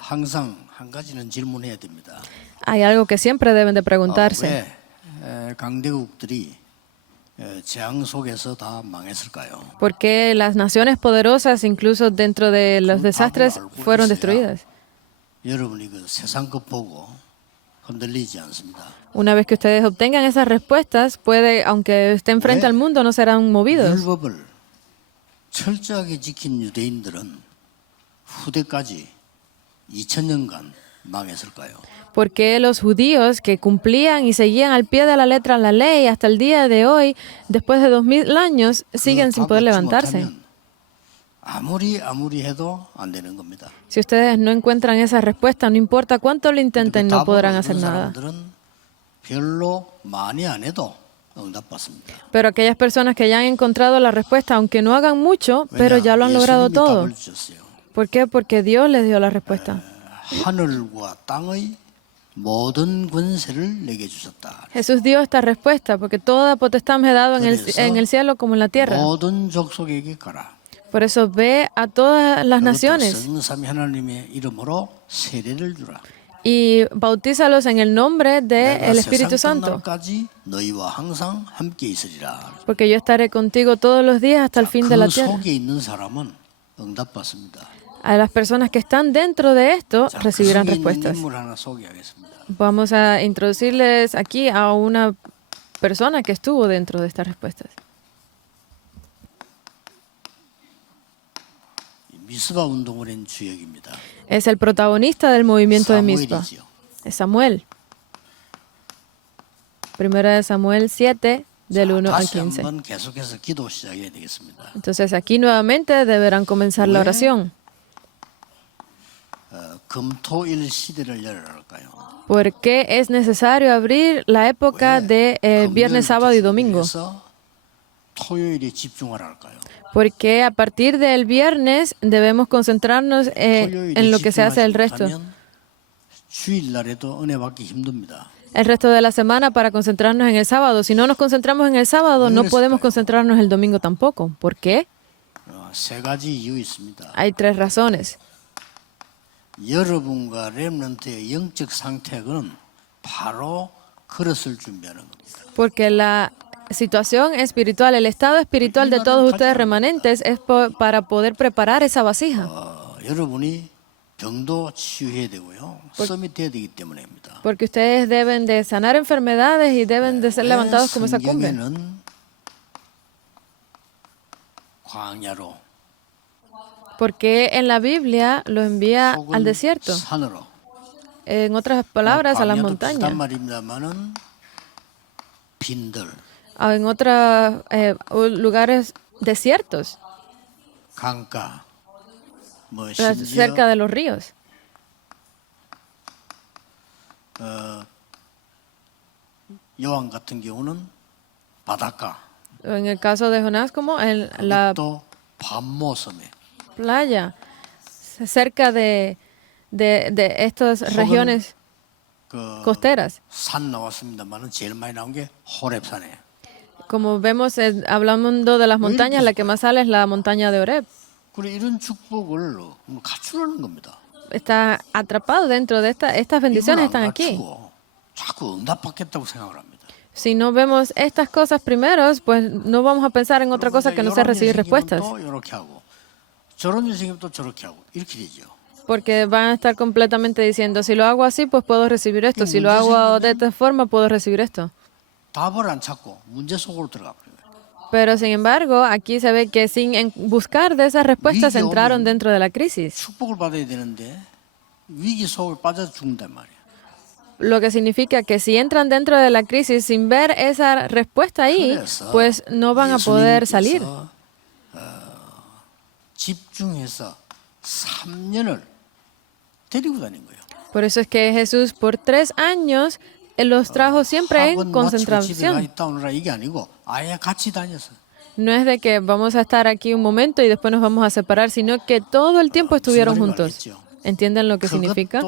항상 한 가지는 질문해야 됩니다. Hay algo que siempre deben de preguntarse. 왜 강대국들이 재앙 속에서 다 망했을까요? ¿Por qué las naciones poderosas, incluso dentro de los desastres, fueron destruidas? 여러분이 그 세상 것 보고 흔들리지 않습니다. Una vez que ustedes obtengan esas respuestas, puede, aunque estén frente al mundo, no serán movidos. 율법을 철저하게 지킨 유대인들은 후대까지 2000년간 망했을까요? ¿Por qué los judíos que cumplían y seguían al pie de la letra la ley hasta el día de hoy, después de 2000 años, siguen sin poder levantarse? 아무리 해도 안 되는 겁니다. Si ustedes no encuentran esa respuesta, no importa cuánto lo intenten, no podrán hacer nada. 별로 많이 안 해도 응답받습니다. Pero aquellas personas que ya han encontrado la respuesta, aunque no hagan mucho, pero ya lo han logrado todo. ¿Por qué? Porque Dios les dio la respuesta. 하늘과 땅의 모든 권세를 내게 주셨다. Jesús dio esta respuesta, porque toda potestad me ha dado en el cielo como en la tierra. 모든 족속에게 가라. Por eso ve a todas las naciones 성삼위 하나님의 이름으로 세례를 주라. y bautízalos en el nombre del Espíritu Santo, 너희와 항상 함께 있으리라. porque yo estaré contigo todos los días hasta el fin de la tierra. 속에 있는 사람은 응답받습니다. A las personas que están dentro de esto recibirán respuestas. 인물 하나 소개하겠습니다. Vamos a introducirles aquí a una persona que estuvo dentro de estas respuestas. 미스바 운동을 한 주역입니다. Es el protagonista del movimiento de Mizpa. Es Samuel. Primera de Samuel 7, del 1 al 15. 계속해서 기도 시작해야 되겠습니다. Entonces aquí nuevamente deberán comenzar la oración. 금토일 시대를 열어갈까요? ¿Por qué es necesario abrir la época de viernes, sábado y domingo? 토요일에 집중하랄까요? Porque a partir del viernes debemos concentrarnos en lo que se hace el resto. 주일날에도 은혜 받기 힘듭니다. El resto de la semana para concentrarnos en el sábado. Si no nos concentramos en el sábado, no podemos concentrarnos el domingo tampoco. ¿Por qué? 세 가지 이유 있습니다. Hay tres razones. 여러분과 렘넌트의 영적 상태는 바로 그릇을 준비하는 겁니다. Porque la situación espiritual, el estado espiritual de todos ustedes remanentes es para poder preparar esa vasija. 여러분이 병도 치유해야 되고요. 서밋해야 되기 때문입니다. Porque ustedes deben de sanar enfermedades y deben de ser levantados como esa cumbre. 광야로 Porque en la Biblia lo envía al desierto. 산으로. En otras palabras, a las montañas. 빈들. En otros lugares desiertos. 강가. Cerca de los ríos. 여왕 같은 경우는 바닷가. En el caso de Jonás, como en la 또 밤모섬에. playa, cerca de estas regiones costeras. 산 나왔습니다만은 제일 많이 나온 게 호렙산에. Como vemos, hablando de las montañas, la que más sale es la montaña de Oreb. 그래 이런 축복을 갖추라는 겁니다. Está atrapado dentro de estas bendiciones están aquí. 자꾸 응답받겠다고 생각을 합니다. Si no vemos estas cosas primero, pues no vamos a pensar en otra cosa que no sea recibir respuestas. 저런 일 생기면 또 저렇게 하고 이렇게 되죠. Porque van a estar completamente diciendo, si lo hago así, pues puedo recibir esto. Si lo hago de esta forma, puedo recibir esto. 답을 안 찾고 문제 속으로 들어가 버려요. Pero sin embargo, aquí se ve que sin buscar de esas respuestas entraron dentro de la crisis. 축복을 받아야 되는데 위기 속에 빠져 죽는단 말이에요. Lo que significa que si entran dentro de la crisis sin ver esa respuesta ahí, pues no van a poder salir. 집중해서 3년을 데리고 다닌 거예요. Por eso es que Jesús por 3 años los trajo siempre en concentración. 이게 아니고 아예 같이 다녔어요. No es de que vamos a estar aquí un momento y después nos vamos a separar, sino que todo el tiempo estuvieron juntos. ¿Entienden lo que significa?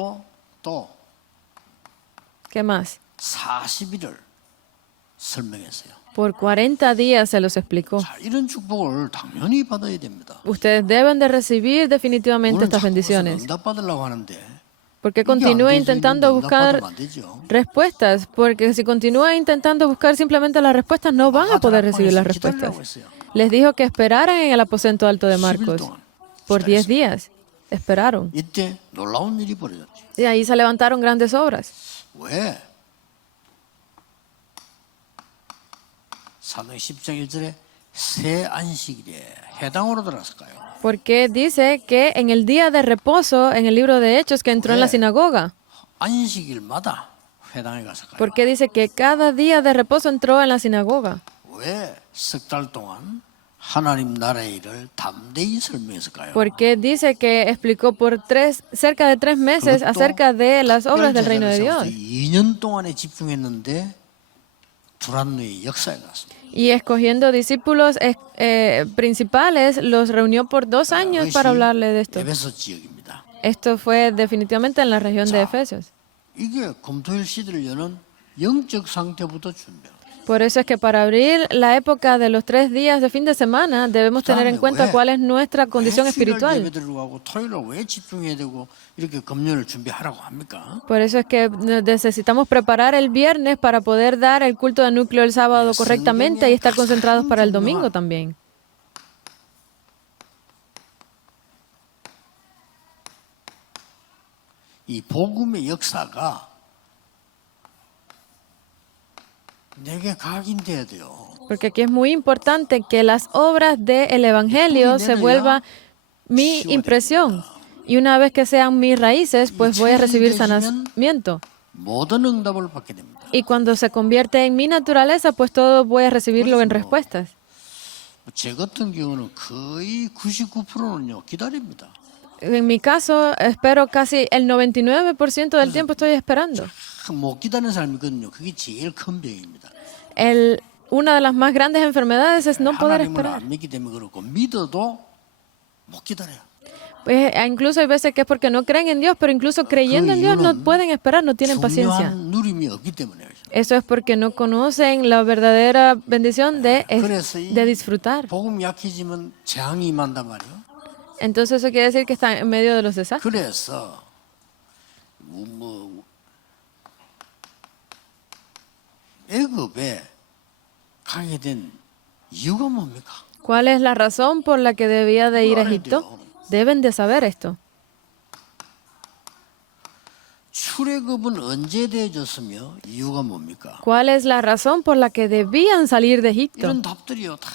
¿Qué más? 40일을 설명했어요. Por 40 días se los explicó. 자, 이런 축복을 당연히 받아야 됩니다. Ustedes deben de recibir definitivamente 오늘 estas 자꾸 무슨 bendiciones. 응답받으려고 하는데 Porque 이게 안 continúa 돼서 intentando 있는데 buscar 응답받으면 안 되죠. respuestas. Porque si continúa intentando buscar simplemente las respuestas, no van a poder recibir las respuestas. 기다리라고 했어요. Les dijo que esperaran en el aposento alto de 10일 Marcos. 동안 Por 10 기다렸어요. días. Esperaron. 이때 놀라운 일이 벌어졌죠. Y ahí se levantaron grandes obras. 왜? 사도행 10장 1절에 새 안식일에 해당으로 들어갔을까요? Porque dice que en el día de reposo, en el libro de Hechos, que entró en la sinagoga. 안식일마다 회당에 갔을까요? Porque dice que cada día de reposo entró en la sinagoga. 왜 석 달 동안 하나님 나라의 일을 담대히 설명했을까요? Porque dice que explicó por cerca de 3 meses acerca de las obras del reino de Dios. 2년 동안에 집중했는데 두란노의 역사에 갔습니다. Y escogiendo discípulos principales, los reunió por 2 años para hablarle de esto. 에베소 지역입니다. Esto fue definitivamente en la región de Efesios. 이게 금토일 시대를 여는 영적 상태부터 준비합니다. Por eso es que para abrir la época de los 3 días de fin de semana debemos tener en cuenta cuál es nuestra condición espiritual. 예배 들어가고 토요일에 왜 집중해야 되고 이렇게 금요일 준비하라고 합니까? Por eso es que necesitamos preparar el viernes para poder dar el culto de núcleo el sábado correctamente y estar concentrados para el domingo también. 이 복음의 역사가 내게 각인돼야 돼요. Porque aquí es muy importante que las obras del Evangelio se vuelvan mi impresión. Y una vez que sean mis raíces, pues voy a recibir sanamiento. 모든 응답을 받게 됩니다. Y cuando se convierte en mi naturaleza, pues todo voy a recibirlo en respuestas. 제 같은 경우는 거의 99%는요 기다립니다. En mi caso, espero casi el 99% del tiempo estoy esperando. 못 기다리는 사람이 있거든요. 그게 제일 큰 병입니다. Una de las más grandes enfermedades es no poder 하나님을 esperar. 안 믿기 때문에 그렇고 믿어도 못 기다려요. Pues, incluso hay veces que es porque no creen en Dios, pero incluso creyendo en Dios no pueden esperar, no tienen paciencia. 중요한 누림이 없기 때문에. Eso es porque no conocen la verdadera bendición de disfrutar. 복음 약해지면 재앙이 임한단 말이에요. Entonces eso quiere decir que están en medio de los desastres. 그래서 애굽에 가게 된 이유가 뭡니까? ¿Cuál es la razón por la que debía de ir a Egipto? Deben de saber esto. 출애굽은 언제 되어졌으며 이유가 뭡니까? ¿Cuál es la razón por la que debían salir de Egipto? 이런 답들이요 다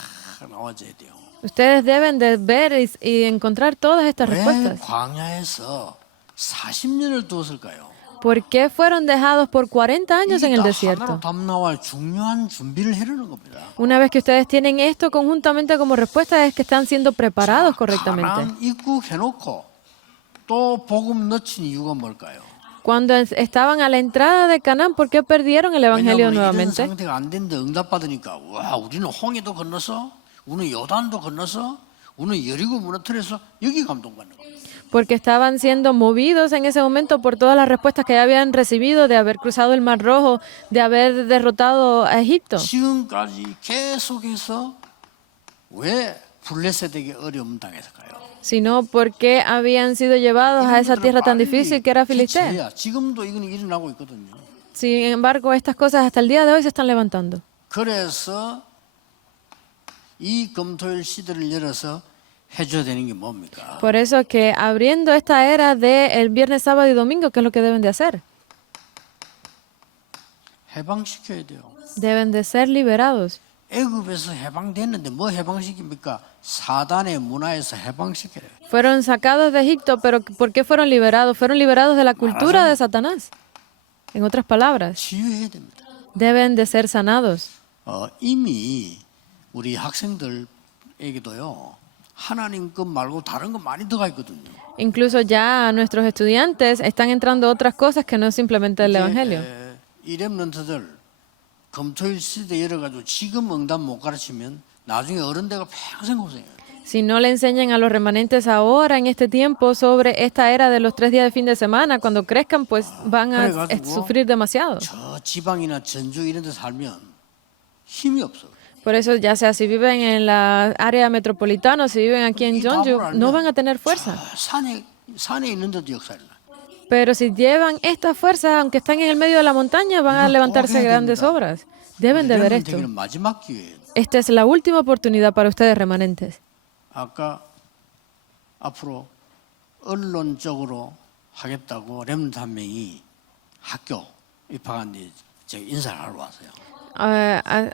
나와줘야 돼요. Ustedes deben de ver y encontrar todas estas 왜 respuestas. 광야에서 40년을 두었을까요? ¿Por qué fueron dejados por 40 años en el 하나로 desierto? 답 나올 중요한 준비를 해르는 겁니다. Una vez que ustedes tienen esto conjuntamente como respuesta es que están siendo preparados correctamente. 가나안 입국해놓고 또 복음 넣친 이유가 뭘까요? Cuando estaban a la entrada de Canaán, ¿por qué perdieron el evangelio 왜냐하면 이런 nuevamente? 상태가 안 됐는데 응답받으니까 와 우리는 홍해도 건너서 우리는 요단도 건너서 우리는 여리고 무너뜨려서 여기 감동받는 겁니다. Porque estaban siendo movidos en ese momento por todas las respuestas que ya habían recibido de haber cruzado el Mar Rojo, de haber derrotado a Egipto. 지금까지 계속해서 왜 블레셋에게 어려움 당했을까요? Sino porque habían sido llevados a esa tierra tan difícil que era Filistea. 기체야. 지금도 이건 일어나고 있거든요. Sin embargo, estas cosas hasta el día de hoy se están levantando. 그래서 이 금토일 시대를 열어서 해줘야 되는 게 뭡니까? Por eso que abriendo esta era del viernes, sábado y domingo, ¿qué es lo que deben de hacer? 해방시켜야 돼요. Deben de ser liberados. 애굽에서 해방됐는데 뭐 해방시킵니까? 사단의 문화에서 해방시켜요. Fueron sacados de Egipto, pero ¿por qué fueron liberados? Fueron liberados de la cultura de Satanás. En otras palabras, 치유해야 됩니다. deben de ser sanados. 이미 우리 학생들에게도요. 하나님 것 말고 다른 거 많이 들어가 있거든요. Incluso ya a nuestros estudiantes están entrando otras cosas que no simplemente el Evangelio. 이 렘넌트들 금토일 시대 열어가지고 지금 응답 못 가르치면 나중에 어른 되가 평생 고생해요. Si no le enseñan a los remanentes ahora en este tiempo sobre esta era de los 3 días de fin de semana, cuando crezcan, pues van a sufrir demasiado. 저 지방이나 전주 이런 데 살면 힘이 없어. Por eso, ya sea si viven en la área metropolitana o si viven aquí en 이 Jeonju, 답을 no 알면 van a tener fuerza. 산에 있는데도 역사를 나. Pero si llevan esta fuerza, aunque están en el medio de la montaña, van a 이걸 꼭 levantarse 해야 grandes 됩니다. obras. Deben de ver esto. 렘넌트에게는 마지막 기회예요. Esta es la última oportunidad para ustedes remanentes. 아까 앞으로 언론적으로 하겠다고 렘넌트 한 명이 학교 입학한데 제가 인사를 하러 왔어요.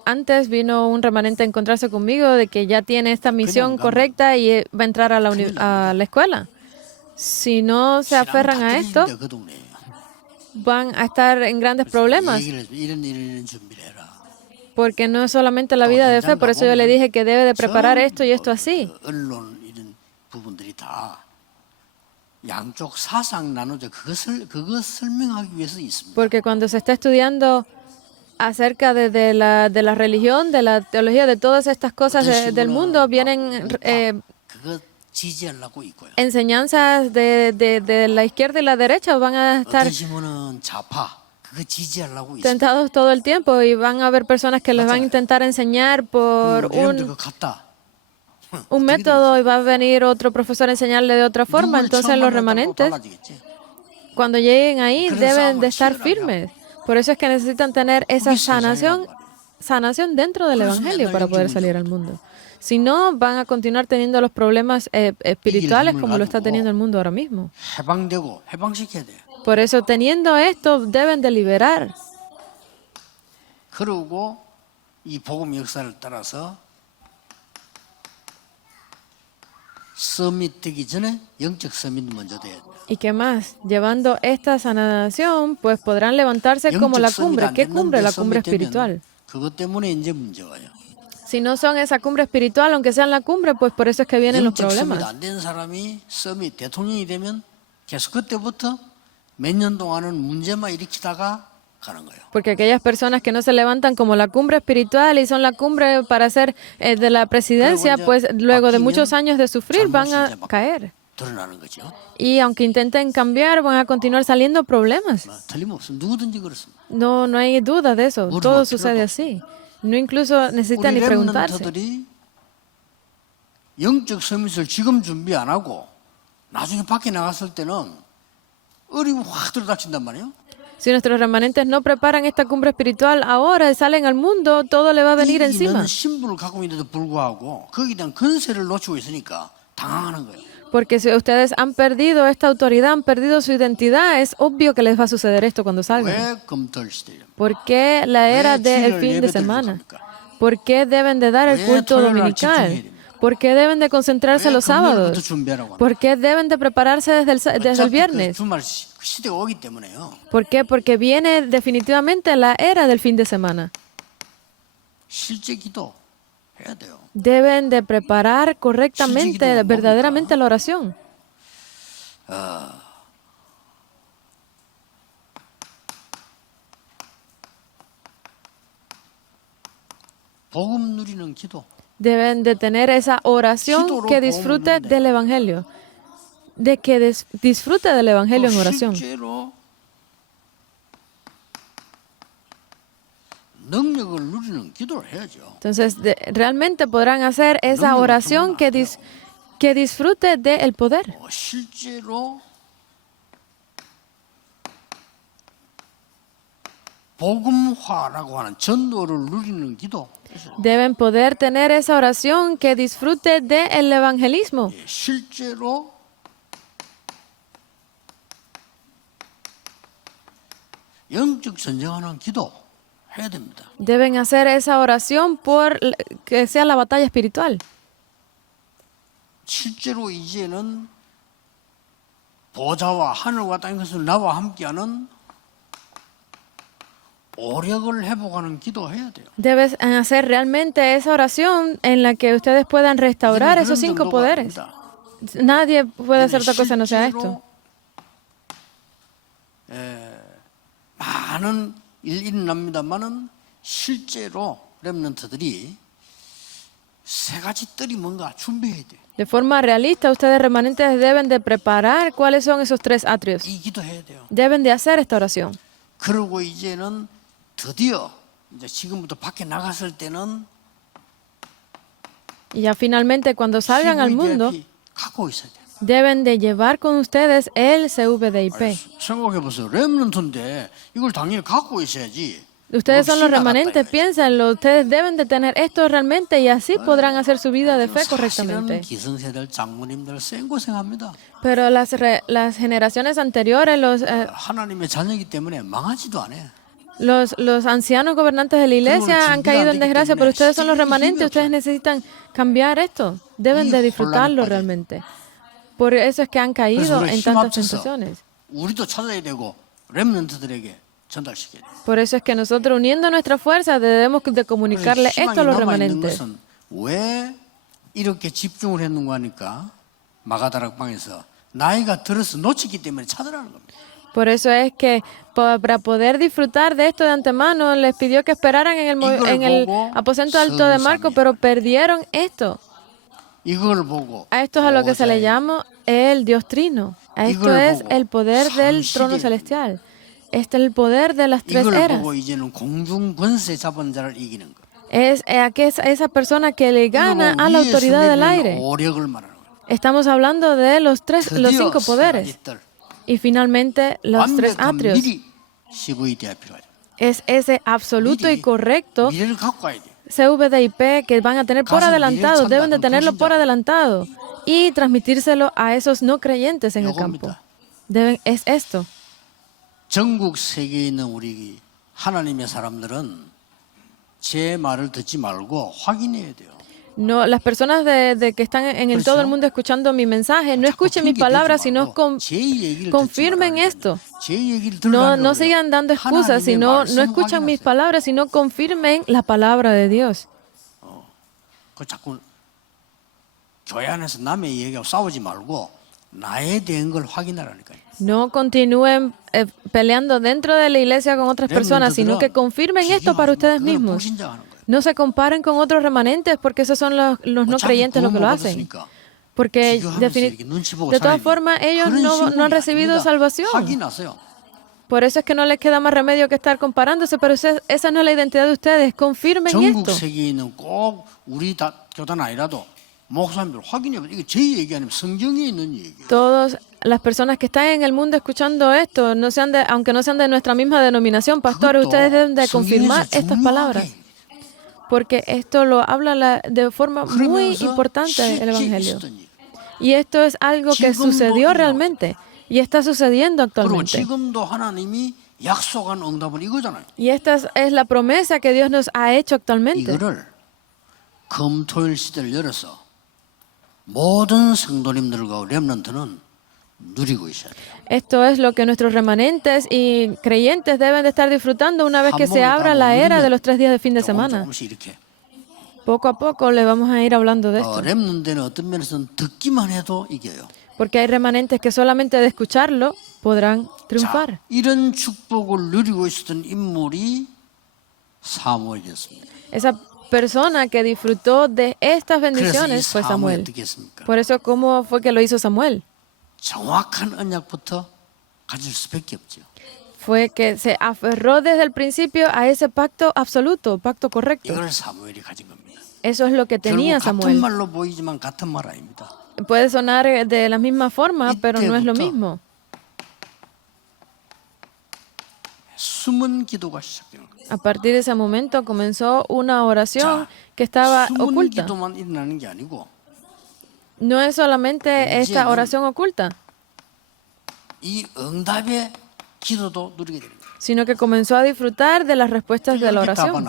Antes vino un remanente a encontrarse conmigo de que ya tiene esta misión correcta y va a entrar a a la escuela. Si no se aferran a esto, 그 동네에 van a estar en grandes problemas, 얘기를 해서 이런 준비를 해라. porque no es solamente la vida de fe. Por eso yo le dije que debe de preparar esto y esto así. 언론 이런 부분들이 다 양쪽 사상 나누죠. 그것 설명하기 위해서 있습니다. Porque cuando se está estudiando acerca de la religión, de la teología, de todas estas cosas del mundo, vienen 그거 지지하려고 있고요. enseñanzas de la izquierda y la derecha. Van a estar 어떤 신문은 좌파 그거 지지하려고 있습니다. tentados todo el tiempo y van a haber personas que les van a intentar enseñar por 그 갔다. un método y va a venir otro profesor a enseñarle de otra forma. Entonces los remanentes, cuando lleguen ahí, deben de estar firmes. Por eso es que necesitan tener esa sanación dentro del Evangelio para poder salir al mundo. Si no, van a continuar teniendo los problemas espirituales como lo está teniendo el mundo ahora mismo. 해방되고 해방시켜야 돼요. Por eso, teniendo esto, deben de liberar. 그러고 이 복음 역사를 따라서 서밋 되기 전에 영적 서밋 먼저 돼야 돼요. ¿Y qué más? Llevando esta sanación, pues podrán levantarse como la cumbre. ¿Qué cumbre? La cumbre espiritual. 그것 때문에 이제 문제 와요. Si no son esa cumbre espiritual, aunque sean la cumbre, pues por eso es que vienen los 영적 서밋 problemas. 안 된 사람이 서밋 대통령이 되면 계속 그때부터 몇 년 동안은 문제만 일으키다가 가는 거예요. Porque aquellas personas que no se levantan como la cumbre espiritual y son la cumbre para ser de la presidencia, pues luego de muchos años de sufrir van a caer. 드러나는 거죠. Y aunque intenten cambiar, van a continuar saliendo problemas. 틀림없어. 누구든지 그렇습니다. No hay duda de eso. Todo sucede así. No incluso necesitan ni 우리 preguntarse. 렘넌트들이 영적 서밋을 지금 준비 안 하고 나중에 밖에 나갔을 때는 어려움이 확 들어닥친단 말이에요. Si nuestros remanentes no preparan esta cumbre espiritual ahora y salen al mundo, todo le va a venir encima. 이기는 신분을 갖고 있는데도 불구하고 거기에 대한 건세를 놓치고 있으니까 당황하는 거예요. Porque si ustedes han perdido esta autoridad, han perdido su identidad, es obvio que les va a suceder esto cuando salgan. 왜 검토할 시대예요? ¿Por qué la era del fin de semana? ¿Por qué deben de dar el culto dominical? ¿Por qué deben de concentrarse los sábados? ¿Por qué deben de prepararse desde el viernes? 주말 시대가 오기 때문에요. ¿Por qué? Porque viene definitivamente la era del fin de semana. 실제 기도 해야 돼요. Deben de preparar correctamente, verdaderamente la oración. 복음 누리는 기도. Deben de tener esa oración que disfrute del Evangelio. De que disfrute del Evangelio en oración. 실제로 능력을 누리는 기도를 해야죠. Entonces, realmente podrán hacer esa oración que disfrute del poder. 실제로 복음화라고 하는 전도를 누리는 기도. Deben poder tener esa oración que disfrute del evangelismo. 실제로 영적 전쟁하는 기도 해야 됩니다. Deben hacer esa oración por que sea la batalla espiritual. 실제로 이제는 보좌와 하늘과 땅의 것을 나와 함께하는 오력을 회복하는 기도해야 돼요. Debes hacer realmente esa oración en la que ustedes puedan restaurar esos 5 poderes. Nadie puede hacer otra cosa que no sea esto. 많은 일이 일어납니다만은 실제로 렘넌트들이 세 가지 뜰이 뭔가 준비해야 돼요. De forma realista, ustedes remanentes deben de preparar cuáles son esos 3 atrios. 이 기도해야 돼요. Deben de hacer esta oración. 그리고 이제는 드디어 이제 지금부터 밖에 나갔을 때는 Y ya finalmente, cuando salgan al mundo, CVDIP 갖고 있어야 돼요. deben de llevar con ustedes el CVDIP. 생각해 보세요. 렘넌트인데 이걸 당연히 갖고 있어야지. Ustedes son los 뭘 remanentes, 신나갔다 piénsenlo, ustedes deben de tener esto realmente y así podrán hacer su vida de fe 사실은 correctamente. 기성세대들 장모님들 생고생합니다. Pero las generaciones anteriores, 하나님의 자녀이기 때문에 망하지도 않아요. los ancianos gobernantes de la iglesia han caído en desgracia, pero ustedes son los remanentes, ustedes necesitan cambiar esto, deben de disfrutarlo realmente. Por eso es que han caído en tantas tentaciones. 우리도 찾아야 되고 렘넌트들에게 전달시켜야 돼요. Por eso es que nosotros, uniendo nuestras fuerzas, debemos de comunicarle esto a los remanentes. 것은 왜 이렇게 집중을 했는가 하니까 마가다락방에서 나이가 들어서 놓쳤기 때문에 찾으라는 겁니다. Por eso es que para poder disfrutar de esto de antemano, les pidió que esperaran en el aposento alto de Marco, pero perdieron esto. 이걸 보고 A esto es a lo que se le llama el Dios Trino. A esto es el poder del trono celestial. Este es el poder de las tres 이걸 eras. 보고 이제는 공중 권세 잡은 자를 이기는 거. Es esa persona que le gana a la autoridad del aire. 오력을 말하는 거예요. Estamos hablando de los cinco poderes. Y finalmente, los tres 완벽한 atrios. 미리 CVDIP가 필요하죠. Es ese absoluto y correcto 미래를 갖고 와야 돼요. CVDIP que van a tener por adelantado, deben de tenerlo por adelantado y transmitírselo a esos no creyentes en el campo. Es esto. 전국 세계에 있는 우리 하나님의 사람들은 제 말을 듣지 말고 확인해야 돼요. No, las personas de que están en todo el mundo escuchando mi mensaje, no escuchen mis palabras, sino confirmen esto. No sigan dando excusas, sino no escuchan mis palabras, sino confirmen la palabra de Dios. 그 자꾸 교회 안에서 남의 얘기하고 싸우지 말고 나에 대한 걸 확인하라니까요. No continúen peleando dentro de la iglesia con otras personas, sino que confirmen esto para ustedes mismos. No se comparen con otros remanentes, porque esos son los no creyentes los que lo hacen. Porque de todas formas ellos no han recibido salvación. Por eso es que no les queda más remedio que estar comparándose, pero esa no es la identidad de ustedes. Confirmen esto. Todas las personas que están en el mundo escuchando esto, aunque no sean de nuestra misma denominación, pastores, ustedes deben de confirmar estas palabras. Porque esto lo habla de forma muy importante el Evangelio. Y esto es algo que sucedió realmente y está sucediendo actualmente. Y esta es la promesa que Dios nos ha hecho actualmente. Esto es lo que nuestros remanentes y creyentes deben de estar disfrutando una vez que se abra la era de los 3 días de fin de semana. Poco a poco le vamos a ir hablando de esto. Porque hay remanentes que solamente de escucharlo podrán triunfar. Esa persona que disfrutó de estas bendiciones fue Samuel. Por eso, ¿cómo fue que lo hizo Samuel? Fue que se aferró desde el principio a ese pacto absoluto, pacto correcto. Eso es lo que tenía Samuel. Puede sonar de la misma forma, pero no es lo mismo. A partir de ese momento comenzó una oración que estaba oculta. No es solamente esta oración oculta, sino que comenzó a disfrutar de las respuestas de la oración.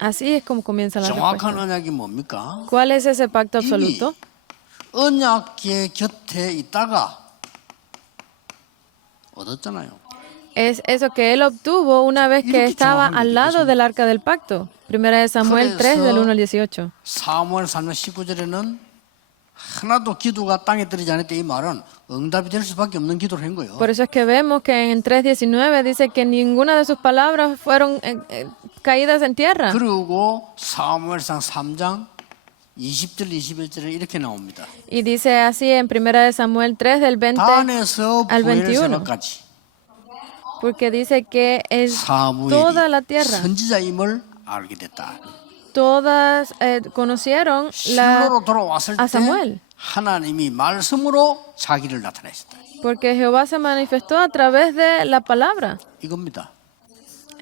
Así es como comienza la respuesta. ¿Cuál es ese pacto absoluto? Es eso que él obtuvo una vez que estaba al lado del arca del pacto. Primera de Samuel 3, del 1 al 18. 사무엘 3장 19절에는 하나도 기도가 땅에 떨어지지 않았다 이 말은 응답이 될 수밖에 없는 기도를 한 거예요. Por eso es que vemos que en 3:19 dice que ninguna de sus palabras fueron caídas en tierra. 그리고 사무엘상 3장 20절 21절에 이렇게 나옵니다. Y dice así en Primera de Samuel 3 del 20 al 21. porque dice que en 사무엘이 toda la tierra, 선지자임을 알게 됐다. todas conocieron 실로로 돌아왔을 a 때 Samuel, 하나님이 말씀으로 자기를 나타내셨다. porque Jehová se manifestó a través de la palabra. 이겁니다.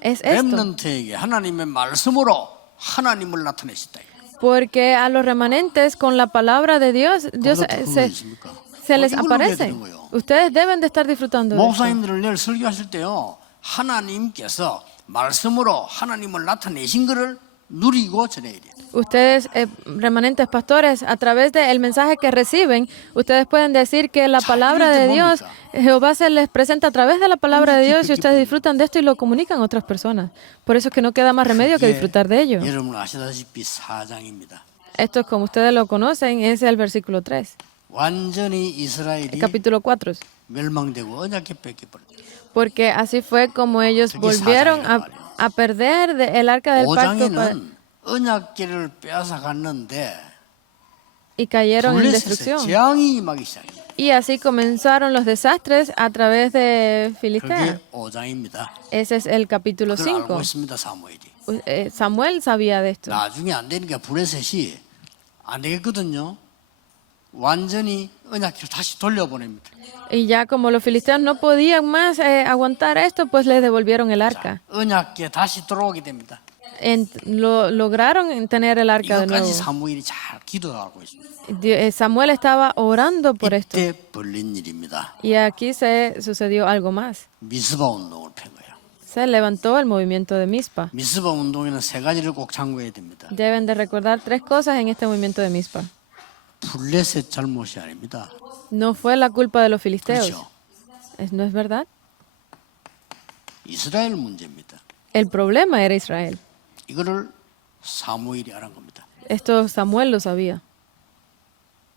Es esto. 렘넌트에게 하나님의 말씀으로 하나님을 나타내셨다. Porque a los remanentes con la palabra de Dios, Dios se les aparece. Ustedes deben de estar disfrutando de esto. 목사님들을 늘 설교하실 때요, 하나님께서 말씀으로 하나님을 나타내신 것을 누리고 전해야 돼요. Ustedes, remanentes pastores, a través del mensaje que reciben, ustedes pueden decir que la palabra de Dios, Jehová se les presenta a través de la palabra de Dios y ustedes disfrutan de esto y lo comunican a otras personas. Por eso es que no queda más remedio que disfrutar de ello. 여러분 아시다시피 4장입니다. Esto, como ustedes lo conocen, es el versículo 3, 완전히 이스라엘이 capítulo 4. 멸망되고 언약궤 뺏겨버렸다. Porque así fue como ellos volvieron a perder el arca del pacto 5장에는 언약궤를 빼앗아 갔는데 y cayeron en 블레셋의 destrucción. 재앙이 임하기 시작해요. Y así comenzaron los desastres a través de Filistea. 그게 5장입니다. Ese es el capítulo 그걸 알고 5. 있습니다, 사무엘이. Samuel sabía de esto. 나중에 안 되니까 블레셋이 안 되겠거든요. 완전히 언약궤를 다시 돌려보냅니다. Y ya como los filisteos no podían más aguantar esto, pues les devolvieron el arca. 언약궤 다시 돌아오게 됩니다. Lograron tener el arca de nuevo. 이것까지 사무엘이 잘 기도하고 있습니다. Samuel estaba orando por esto. 이때 벌린 일입니다. Y aquí se sucedió algo más. 미스바 운동을 편 거예요. Se levantó el movimiento de Mizpa. 미스바 운동에는 세 가지를 꼭 참고해야 됩니다. Deben de recordar tres cosas en este movimiento de Mizpa. 블레셋 잘못이 아닙니다. No fue la culpa de los filisteos. 그렇죠. ¿No es verdad? 이스라엘 문제입니다. El problema era Israel. 이거를 사무엘이 알은 겁니다. Esto Samuel lo sabía.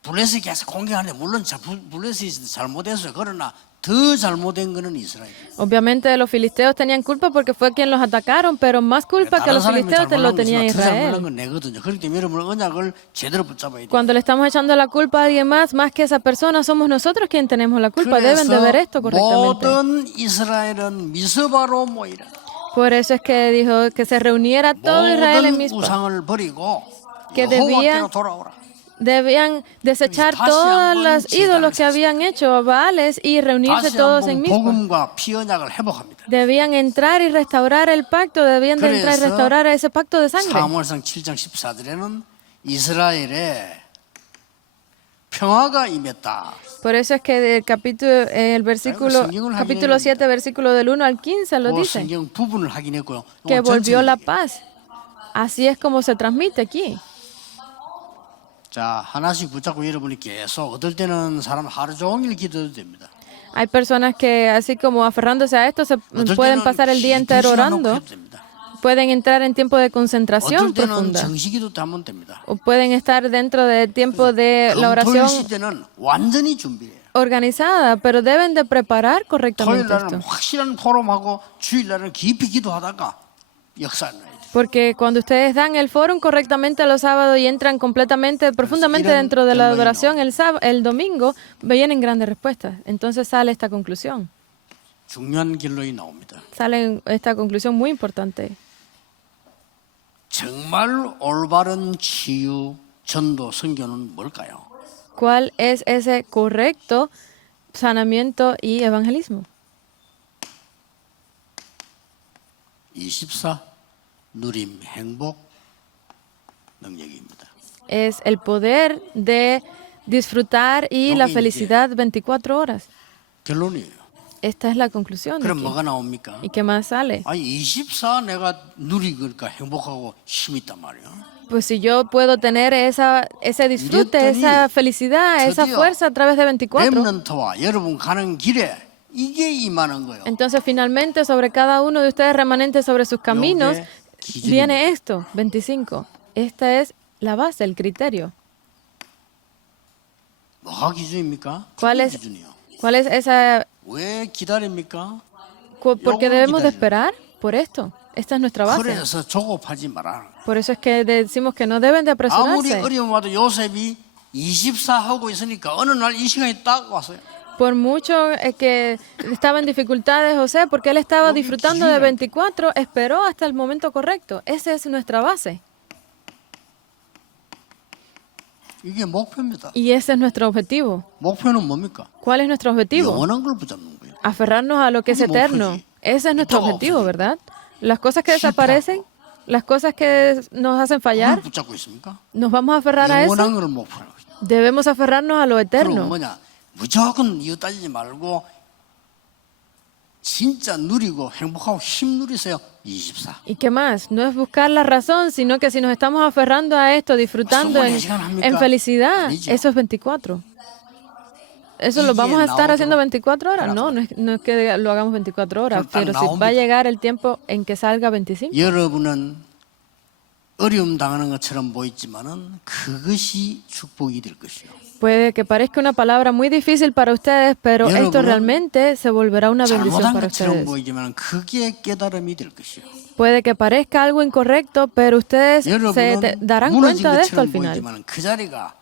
블레셋이 계속 공격하는데 물론 블레셋이 잘못했어요. 그러나 더 잘못된 거는 이스라엘. Obviamente los filisteos tenían culpa porque fue quien los atacaron, pero más culpa que los filisteos lo tenía Israel. 건 내거든요. 그렇기 때문에 여러분 언약을 제대로 붙잡아야 돼요. Cuando le estamos echando la culpa a alguien más que esa persona, somos nosotros quienes tenemos la culpa. Deben de ver esto correctamente. 모든 이스라엘은 미스바로 모이라. Por eso es que dijo que se reuniera todo Israel en 모든 Mizpa. 우상을 버리고 Que 여호와께로 돌아오라. Debían desechar todos los ídolos que habían hecho, Baales, y reunirse 다시 todos en 한번 Mizpa. 복음과 피언약을 회복합니다. Debían entrar y restaurar el pacto, debían de entrar y 그래서 restaurar ese pacto de sangre. 사무엘상 7장 14절에는 이스라엘에 평화가 임했다. Por eso es que el versículo, capítulo 7, versículo del 1 al 15 lo 그 dice, 성경 부분을 확인했고요. que 오늘 volvió 전체를 la 얘기해요. paz. Así es como se transmite aquí. 자, 하나씩 붙잡고 여러분이 계속 어떨 때는 사람 하루 종일 기도해도 됩니다. Hay personas que, así como aferrándose a esto, se 어떨 pueden 때는 pasar el día entero 긴 시간 놓고 orando, 해도 됩니다. pueden entrar en tiempo de concentración 어떨 때는 profunda, 정식기도도 하면 됩니다. o pueden estar dentro del tiempo de la oración 금토일 시대는 완전히 준비해요. organizada, pero deben de preparar 토요일 correctamente 날은 esto. 확실한 포럼하고 주일 날은 깊이 기도하다가 역사를 나야 돼요. Porque cuando ustedes dan el fórum correctamente los sábados y entran completamente, profundamente dentro de la adoración el domingo, vienen grandes respuestas. Entonces sale esta conclusión. 중요한 결론이 나옵니다. Sale esta conclusión muy importante. 정말 올바른 치유, 전도, 선교는 뭘까요? ¿Cuál es ese correcto sanamiento y evangelismo? 24 누림, 행복, 능력입니다. Es el poder de disfrutar y la felicidad 24 horas. 결론이에요. Esta es la conclusión de 그럼 aquí. 뭐가 나옵니까? ¿Y qué más sale? 아니 24 내가 누리니까 행복하고 힘이 있단 말이에요. Pues si yo puedo tener ese disfrute, esa felicidad, esa fuerza a través de 24, 렘넌트와 여러분 가는 길에 이게 임하는 거예요. entonces finalmente sobre cada uno de ustedes remanentes sobre sus caminos viene esto, 25. Esta es la base, el criterio. 뭐가 기준입니까? ¿Cuál es, 기준이요. cuál es esa? 왜 기다립니까? ¿Por qué debemos de esperar? Por esto. Esta es nuestra base. 그래서 조급하지 말아라. Por eso es que decimos que no deben de 아무리 apresurarse. 어려움 와도 요셉이 24 하고 있으니까 어느 날 이 시간이 딱 왔어요. Por mucho que estaba en dificultades José, porque él estaba disfrutando de 24, esperó hasta el momento correcto. Esa es nuestra base. 이게 목표입니다. Y ese es nuestro objetivo. 목표는 뭡니까? ¿Cuál es nuestro objetivo? 영원한 걸 붙잡는 거예요. Aferrarnos a lo que es eterno. Ese es nuestro objetivo, ¿verdad? Las cosas que desaparecen, las cosas que nos hacen 그걸 fallar, 붙잡고 있습니까? ¿nos vamos a aferrar a eso? 영원한 걸 목표로 하고 있다. Debemos aferrarnos a lo 그럼 eterno. 뭐냐? 무조건 이유 따지지 말고 진짜 누리고 행복하고 힘 누리세요. 24. ¿Y qué más? No es buscar la razón, sino que si nos estamos aferrando a esto, disfrutando en felicidad, eso es 24. ¿Eso lo vamos a estar haciendo 24 horas? No, no es que lo hagamos 24 horas, pero si va a llegar el tiempo en que salga 25. 여러분은 어려움 당하는 것처럼 보이지만은 그것이 축복이 될 것이요. Puede que parezca una palabra muy difícil para ustedes, pero esto realmente se volverá una bendición 잘못한 para 것처럼 ustedes. 보이지만 그게 깨달음이 될 것이요. Puede que parezca algo incorrecto, pero ustedes se 여러분은 darán 무너진 cuenta de esto al 것처럼 final. 보이지만 그 자리가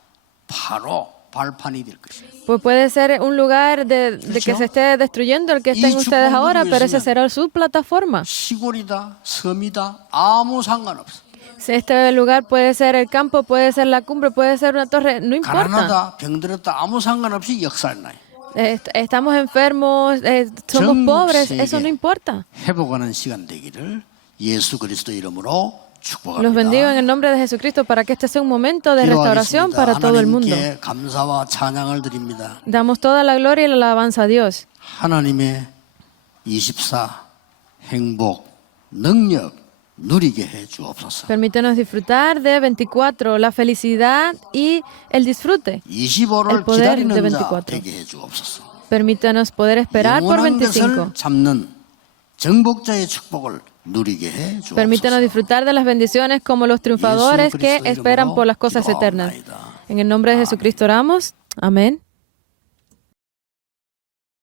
바로 발판이 될 것이요. Pues puede ser un lugar de que se esté destruyendo el que estén ustedes ahora, pero ese será su plataforma. 시골이다, 섬이다, 아무 상관없어. Si este lugar puede ser el campo, puede ser la cumbre, puede ser una torre, no importa. 가난하다, 병들었다, 아무 상관없이 역사를 나요. Estamos enfermos, somos pobres, eso no importa. 회복하는 시간 되기를 예수 그리스도 이름으로 축복합니다. Los bendigo en el nombre de Jesucristo para que este sea un momento de restauración para todo el mundo. 하나님께 감사와 찬양을 드립니다. Damos toda la gloria y la alabanza a Dios. 하나님의 24 행복, 능력 누리게 해 주옵소서. Permítenos disfrutar de 24, la felicidad y el disfrute. 25를 el poder de 기다리는 자 24. 되게 해 주옵소서. Permítanos poder esperar por 영원한 25. 것을 잡는 정복자의 축복을 누리게 해 Permítanos 주옵소서. disfrutar de las bendiciones como los triunfadores que Jesucristo esperan por las 이름으로 cosas eternas. 기도하옵나이다. En el nombre de Jesucristo oramos. Amén.